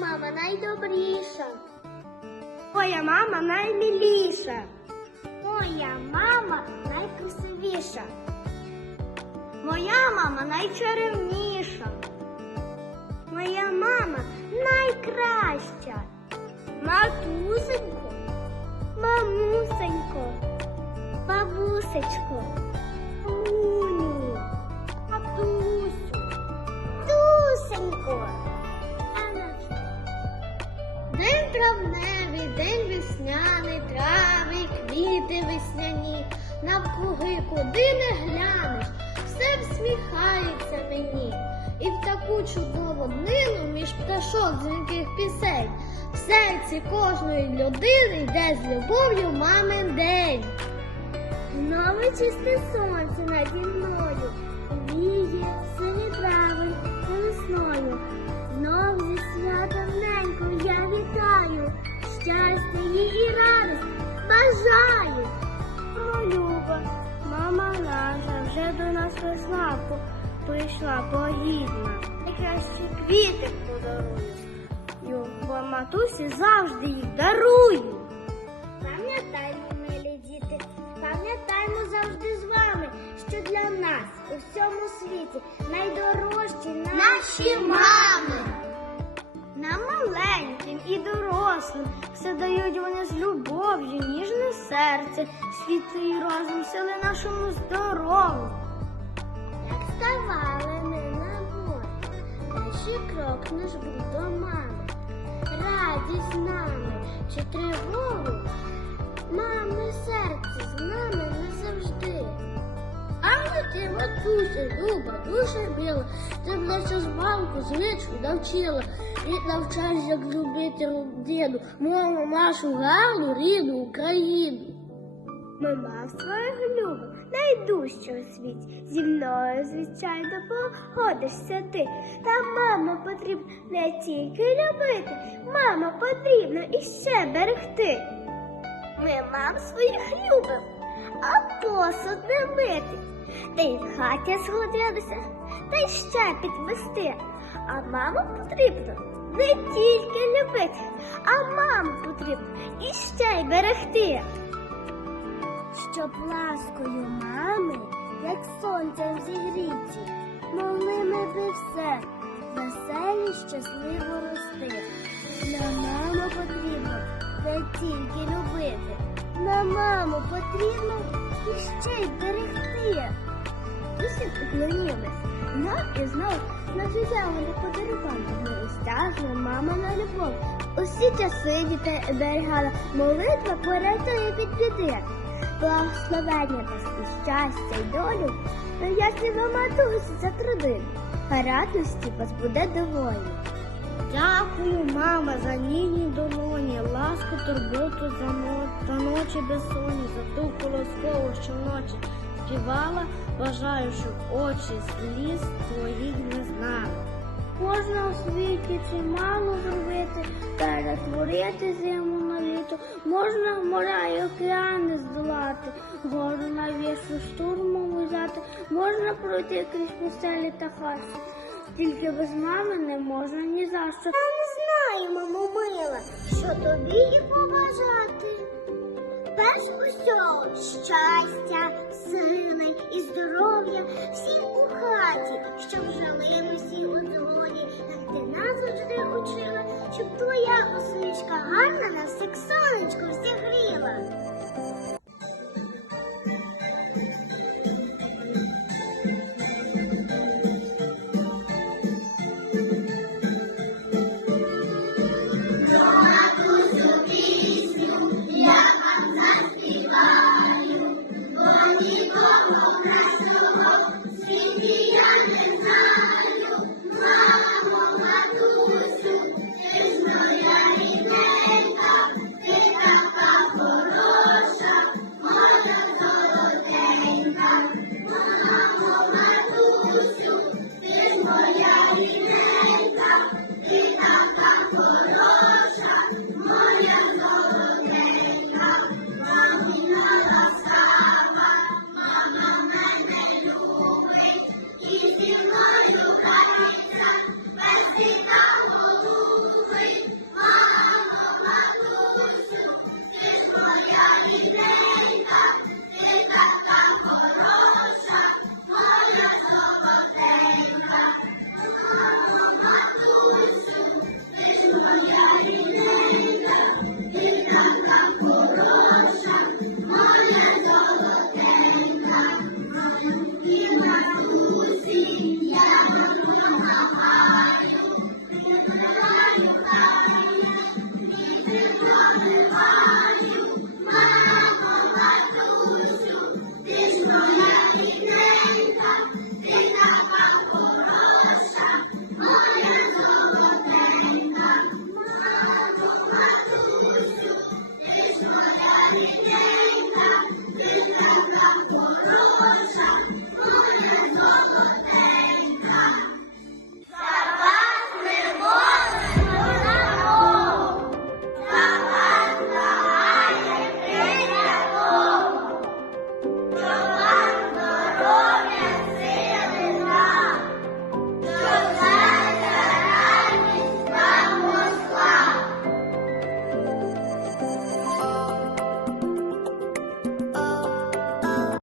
мама найдобріша. Моя мама наймиліша. Моя мама найкрасивіша. Моя мама найчарівніша. Моя мама найкраща. Матусенько, травневий, день весняний, трави, квіти весняні, навкруги куди не глянеш, все всміхається мені. І в таку чудову днину між пташок дзвінких пісень в серці кожної людини йде з любов'ю мамин день. Знову чисте сонце наді мною, прийшла, прийшла погідна. Найкращі квіти подарую, бо матусі завжди їх дарую. Пам'ятаймо, милі діти, пам'ятаймо завжди з вами, що для нас у всьому світі найдорожчі Наші мами. Нам маленьким і дорослим все дають вони з любов'ю, ніжне серце, світло і розум, сили нашому здоров'ю. Як ставали ми на море, перший крок наш був до мами. Радість з нами чи тривогу, мами серце з нами не завжди. Але ти, матуся, люба, душа біла, ти б нашу звалку звичку навчила і навчаєш, як любити родину, мову нашу гарну, рідну Україну. Мама свого любу, найдужча у світі. Зі мною, звичайно, погодишся ти. Та маму потрібно не тільки любити, маму потрібно іще берегти. Ми мам своїх любимо, а посуд не мити. Та й в хаті сходилися, та й ще підвести. А маму потрібно не тільки любити, а маму потрібно іще й берегти щоб ласкою мами, як сонцем зігріті, могли ми би все веселі, щасливо рости. На маму потрібно не тільки любити, на маму потрібно іще й берегти. Усі поклонились, знов і знов на життя вони подарували. Неостяжна мама на любов. Усі часи дітей оберігала, молитва порятує від біди благословення дасть щастя й долю, но ясного матусі за труди, а радості вас буде доволі. Дякую, мама, за ніжні долоні, ласку, турботу за, за ночі безсонні, за ту колоскову щоночі співала, бажаю, щоб очі сліз твоїх не знали. Можна у світі чимало зробити, перетворити зиму можна моря й океани здолати, гору на вішу штурмом взяти, можна пройти крізь пустелі та хаси. Тільки без мами не можна ні за що. Я не знаю, мамо мила, що тобі і побажати. Перш усього щастя, сили і здоров'я всім у хаті, щоб жили ми